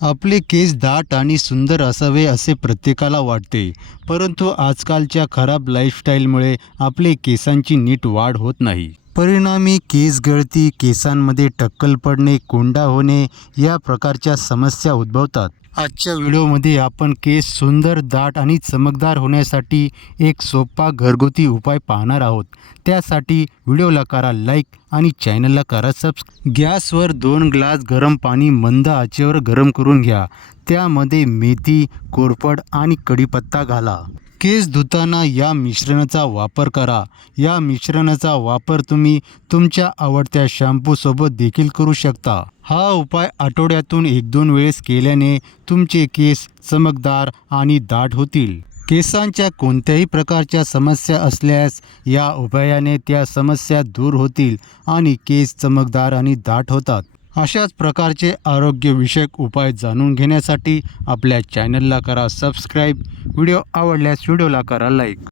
आपले केस दाट आणि सुंदर असावे असे प्रत्येकाला वाटते. परंतु आजकालच्या खराब लाईफस्टाईलमुळे आपले केसांची नीट वाढ होत नाही. परिणामी केस गळती केसांमध्ये टक्कल पडणे कोंडा होणे या प्रकारच्या समस्या उद्भवतात. आजच्या व्हिडिओमध्ये आपण केस सुंदर दाट आणि चमकदार होण्यासाठी एक सोपा घरगुती उपाय पाहणार आहोत. त्यासाठी व्हिडिओला करा लाईक आणि चॅनलला करा सबस्क्राईब. गॅसवर दोन ग्लास गरम पाणी मंद आचेवर गरम करून घ्या. त्यामध्ये मेथी कोरफड आणि कढीपत्ता घाला. केस धुताना या मिश्रणाचा वापर करा. या मिश्रणाचा वापर तुम्ही तुमच्या आवडत्या शॅम्पूसोबत देखील करू शकता. हा उपाय आठवड्यातून एक दोन वेळेस केल्याने तुमचे केस चमकदार आणि दाट होतील. केसांच्या कोणत्याही प्रकारच्या समस्या असल्यास या उपायाने त्या समस्या दूर होतील आणि केस चमकदार आणि दाट होतात. अशाच प्रकारचे आरोग्यविषयक उपाय जाणून घेण्यासाठी आपल्या चॅनलला करा सबस्क्राईब. व्हिडिओ आवडल्यास व्हिडिओला करा लाईक.